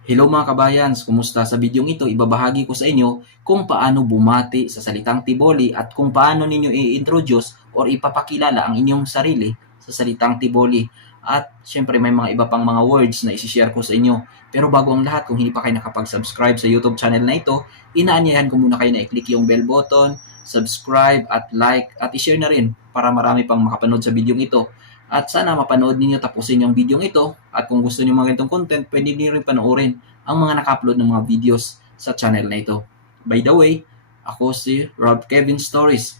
Hello mga kabayans, kumusta? Sa bidyong ito, ibabahagi ko sa inyo kung paano bumati sa salitang Tiboli at kung paano ninyo i-introduce or ipapakilala ang inyong sarili sa salitang Tiboli. At syempre may mga iba pang mga words na isi-share ko sa inyo. Pero bago ang lahat, kung hindi pa kayo nakapag-subscribe sa YouTube channel na ito, inaanyayahan ko muna kayo na i-click yung bell button, subscribe at like at i-share na rin para marami pang makapanood sa bidyong ito. At sana mapanood ninyo tapusin yung video ito. At kung gusto niyo mga ganitong content, pwede niyo rin panoorin ang mga naka-upload ng mga videos sa channel na ito. By the way, ako si Rob Kevin Stories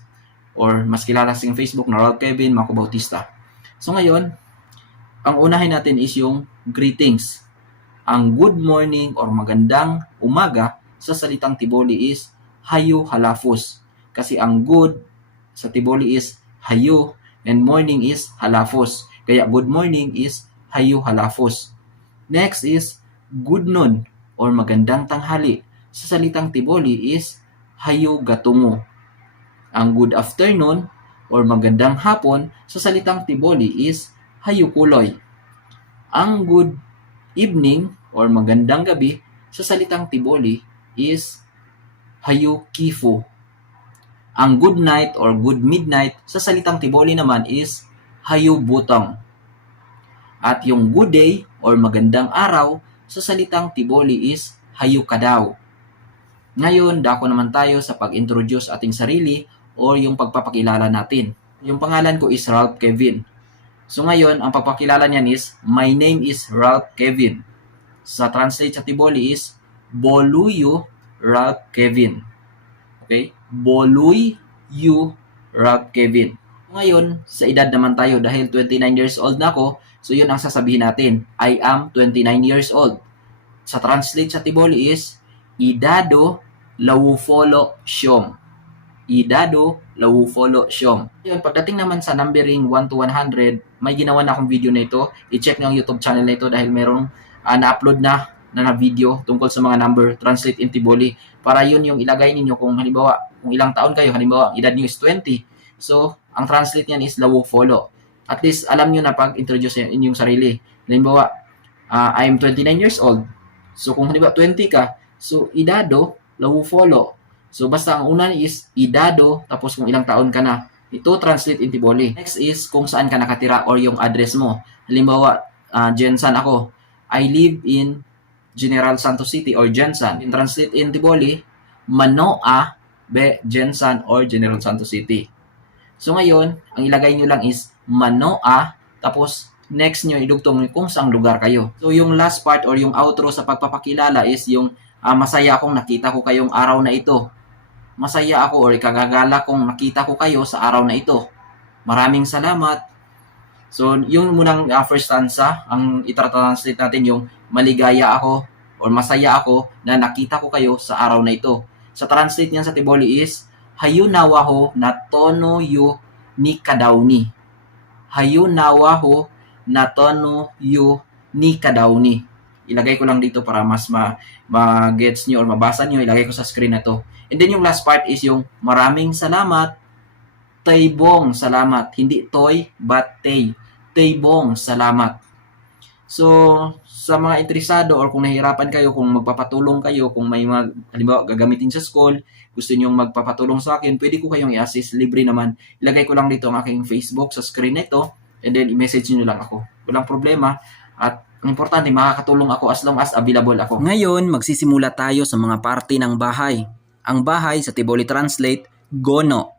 or mas kilala sa Facebook na Rob Kevin Mako Bautista. So ngayon, ang unahin natin is yung greetings. Ang good morning or magandang umaga sa salitang Tiboli is hayo halafos. Kasi ang good sa Tiboli is hayo and morning is halafos. Kaya good morning is hayo halafos. Next is good noon or magandang tanghali. Sa salitang Tiboli is hayo gatungo. Ang good afternoon or magandang hapon sa salitang Tiboli is hayo kuloy. Ang good evening or magandang gabi sa salitang Tiboli is hayo kifo. Ang good night or good midnight sa salitang Tiboli naman is hayo butong. At yung good day or magandang araw sa salitang Tiboli is hayo kadaw. Ngayon, dako naman tayo sa pag-introduce ating sarili or yung pagpapakilala natin. Yung pangalan ko is Ralph Kevin. So ngayon, ang pagpapakilala niyan is, my name is Ralph Kevin. Sa translate sa Tiboli is, Boluyo Ralph Kevin. Okay? Boluyo Ralph Kevin. Ngayon, sa edad naman tayo dahil 29 years old na ako, so yun ang sasabihin natin, I am 29 years old. Sa translate sa Tiboli is, idado lawufolo siyom. Idado lawufolo siyom. Yun, pagdating naman sa numbering 1 to 100, may ginawa na akong video na ito. I-check nyo ang YouTube channel na ito dahil merong na-upload na video tungkol sa mga number, translate in Tiboli. Para yun yung ilagay ninyo kung halimbawa, kung ilang taon kayo, halimbawa, ang edad nyo is 20. So, ang translate niyan is lawufolo. At least, alam nyo na pag-introduce inyong sarili. Halimbawa, I'm 29 years old. So, kung halimbawa 20 ka, so, idado lawufolo. So, basta ang una is idado, tapos kung ilang taon ka na. Ito, translate in Tiboli. Next is kung saan ka nakatira or yung address mo. Halimbawa, Jensan ako. I live in General Santos City or Jensan. In translate in Tiboli, Manoa be Jensan or General Santos City. So ngayon, ang ilagay nyo lang is Manoa, tapos next nyo idugtong kung saang lugar kayo. So yung last part or yung outro sa pagpapakilala is yung masaya akong nakita ko kayong araw na ito. Masaya ako or ikagagala kong nakita ko kayo sa araw na ito. Maraming salamat. So, yung munang first stanza, ang itra-translate natin yung maligaya ako or masaya ako na nakita ko kayo sa araw na ito. Sa translate niyan sa Tiboli is, hayunawaho na tono yu ni kadawni. Hayunawaho na tono yu ni kadawni. Ilagay ko lang dito para mas ma-gets nyo or mabasa nyo. Ilagay ko sa screen na to. And then yung last part is yung maraming salamat. Taybong salamat. Hindi toy, but tay. Taybong salamat. So, sa mga interesado or kung nahihirapan kayo, kung magpapatulong kayo, kung may mga, halimbawa, gagamitin sa school, gusto nyo magpapatulong sa akin, pwede ko kayong i-assist, libre naman. Ilagay ko lang dito ang aking Facebook sa screen nito, and then i-message nyo lang ako. Walang problema. At ang importante, makakatulong ako as long as available ako. Ngayon, magsisimula tayo sa mga parte ng bahay. Ang bahay sa Tiboli Translate, gono.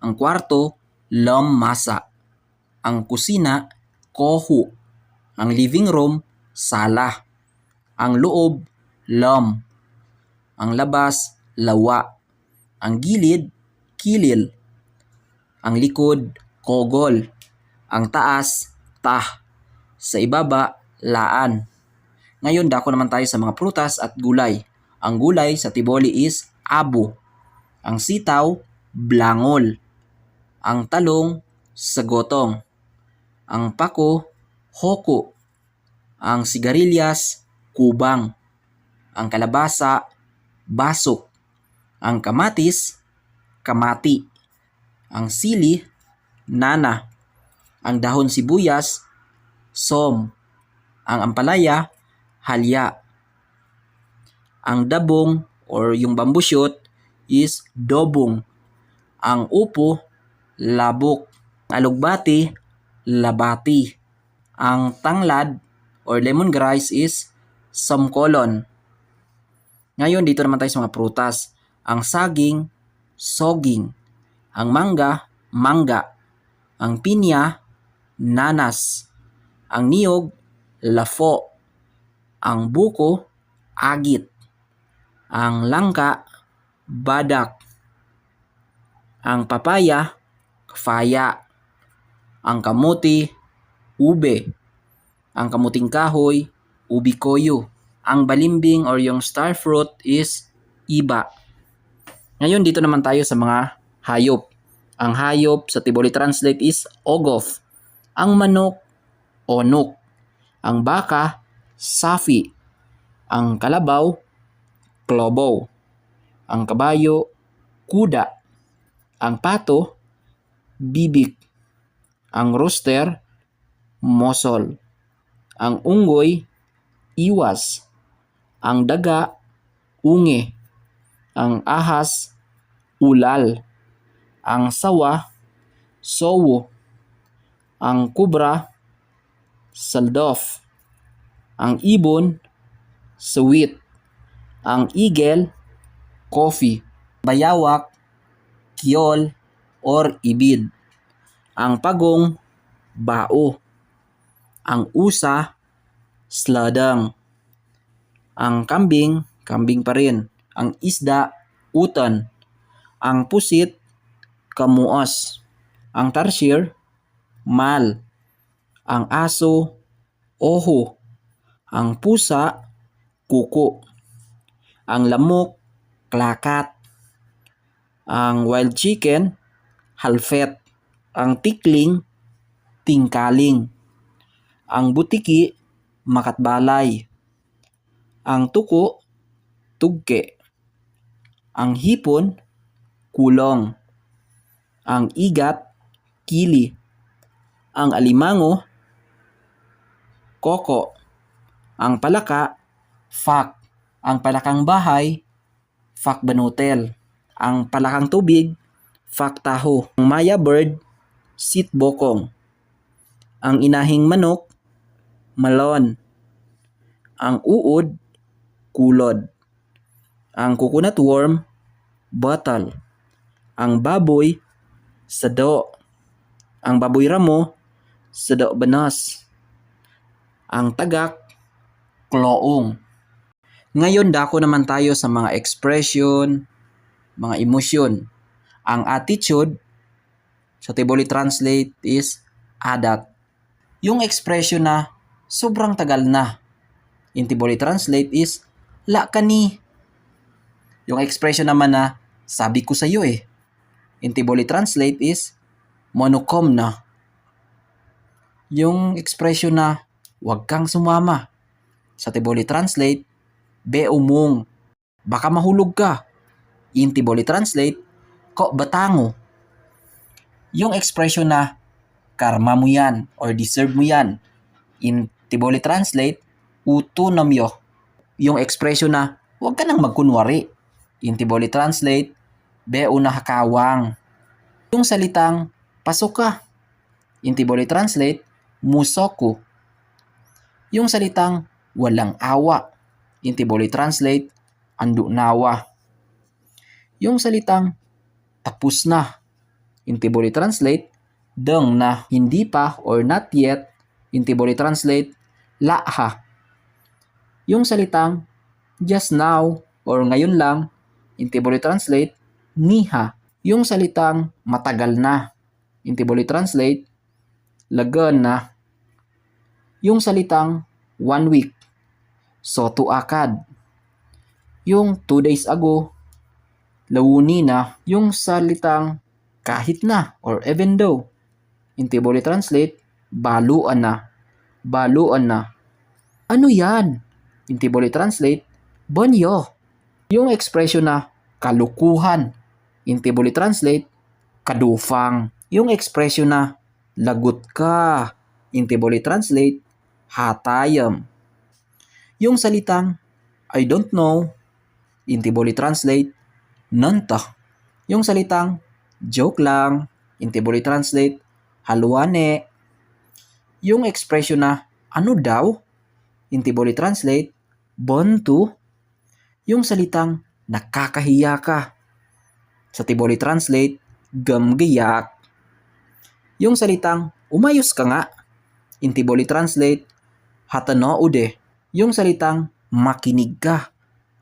Ang kwarto, lamasa. Ang kusina, kohu. Ang living room, sala. Ang loob, lam. Ang labas, lawa. Ang gilid, kilil. Ang likod, kogol. Ang taas, tah. Sa ibaba, laan. Ngayon, dako naman tayo sa mga prutas at gulay. Ang gulay sa Tiboli is abo. Ang sitaw, blangol. Ang talong, sagotong. Ang pako, hoko. Ang sigarilyas, kubang. Ang kalabasa, basok. Ang kamatis, kamati. Ang sili, nana. Ang dahon sibuyas, som. Ang ampalaya, halya. Ang dabong or yung bamboo shoot is dobong. Ang upo, labok. Alugbati, labati. Ang tanglad or lemongrass is samkolon. Ngayon, dito naman tayo sa mga prutas. Ang saging, soging. Ang mangga, mangga. Ang pinya, nanas. Ang niyog, lafo. Ang buko, agit. Ang langka, badak. Ang papaya, faya. Ang kamuti, ube. Ang kamuting kahoy, ubikoyo. Ang balimbing or yung star fruit is iba. Ngayon dito naman tayo sa mga hayop. Ang hayop sa Tiboli Translate is ogof. Ang manok, onok. Ang baka, safi. Ang kalabaw, klobow. Ang kabayo, kuda. Ang pato, bibik. Ang rooster, mosol. Ang unggoy, iwas. Ang daga, unge. Ang ahas, ulal. Ang sawa, sowo. Ang kubra, saldof. Ang ibon, sawit. Ang eagle, coffee. Bayawak, kiol, or ibid. Ang pagong, bao. Ang usa, sladang. Ang kambing, kambing pa rin. Ang isda, utan. Ang pusit, kamuos. Ang tarsier, mal. Ang aso, oho. Ang pusa, kuko. Ang lamok, klakat. Ang wild chicken, halfet. Ang tikling, tingkaling. Ang butiki, makatbalay. Ang tuko, tugke. Ang hipon, kulong. Ang igat, kili. Ang alimango, koko. Ang palaka, fak. Ang palakang bahay, fak banutel. Ang palakang tubig, fak taho. Ang maya bird, sit bokong. Ang inahing manok, malon. Ang uod, kulod. Ang coconut worm, bottle. Ang baboy, sado. Ang baboy ramo, sado banas. Ang tagak, kloong. Ngayon dako naman tayo sa mga expression, mga emosyon. Ang attitude sa Tiboli Translate is adat. Yung expression na sobrang tagal na in Tiboli Translate is la kani. Yung expression naman na sabi ko sa iyo in Tiboli Translate is monokom na. Yung expression na wag kang sumama sa Tiboli Translate, be umong, baka mahulog ka. In Tiboli Translate, ko batango. Yung expression na karma mo yan or deserve mo yan. In Tiboli Translate, uto namyo. Yung expression na huwag ka nang magkunwari. In Tiboli Translate, be una hakawang. Yung salitang pasok ka. In Tiboli Translate, musoko. Yung salitang walang awa. In Tiboli Translate, andu nawa. Yung salitang tapos na. In Tiboli Translate, deng na. Hindi pa or not yet. In Tiboli Translate, laha. Yung salitang just now or ngayon lang. In Tiboli Translate, niha. Yung salitang matagal na. In Tiboli Translate, lagan na. Yung salitang 1 week, soto akad. Yung 2 days ago, lawuni na. Yung salitang kahit na or even though. In Tiboli Translate, baluan na. Baluan na. Ano yan? In Tiboli Translate, banyo. Yung expression na kalukuhan. In Tiboli Translate, kadufang. Yung expression na lagot ka. In Tiboli Translate, hatayam. Yung salitang I don't know Intiboli translate, nanta. Yung salitang joke lang, intiboli translate, haluane. Yung expression na ano daw, intiboli translate, bontu. Yung salitang nakakahiya ka, sa tiboli translate, gamgiyak. Yung salitang umayos ka nga, intiboli translate, hatanaude. Yung salitang makinig ka,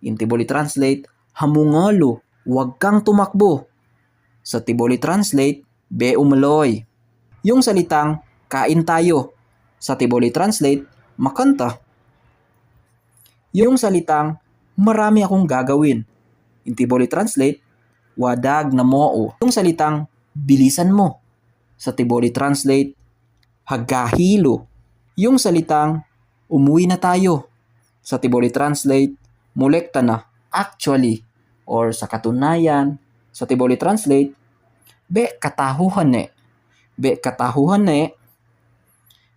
intiboli translate, hamungalo, huwag kang tumakbo. Sa tiboli translate, be umaloy. Yung salitang kain tayo, sa tiboli translate, makanta. Yung salitang marami akong gagawin, intiboli translate, wadag na moo. Yung salitang bilisan mo, sa tiboli translate, hagahilo. Yung salitang umuwi na tayo, sa tiboli translate, molekta na. Actually, or sa katunayan, sa tiboli translate, be katahuhan ne. Be katahuhan ne.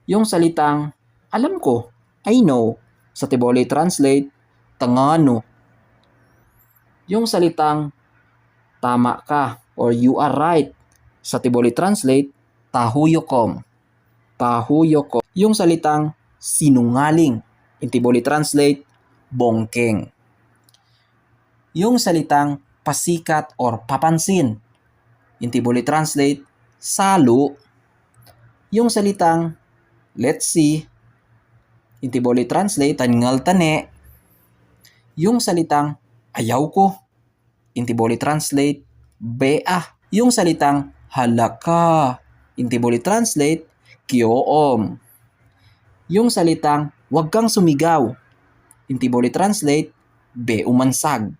Yung salitang alam ko, I know, sa tiboli translate, tangano. Yung salitang tama ka or you are right, sa tiboli translate, tahuyokom. Tahuyokom. Yung salitang sinungaling, intiboli translate, bongkeng. Yung salitang pasikat or papansin, intiboli translate, salo. Yung salitang let's see, intiboli translate, tangal tane. Yung salitang ayaw ko, intiboli translate, bea. Yung salitang halaka, intiboli translate, kiyoom. Yung salitang wag kang sumigaw, intiboli translate, be umansag.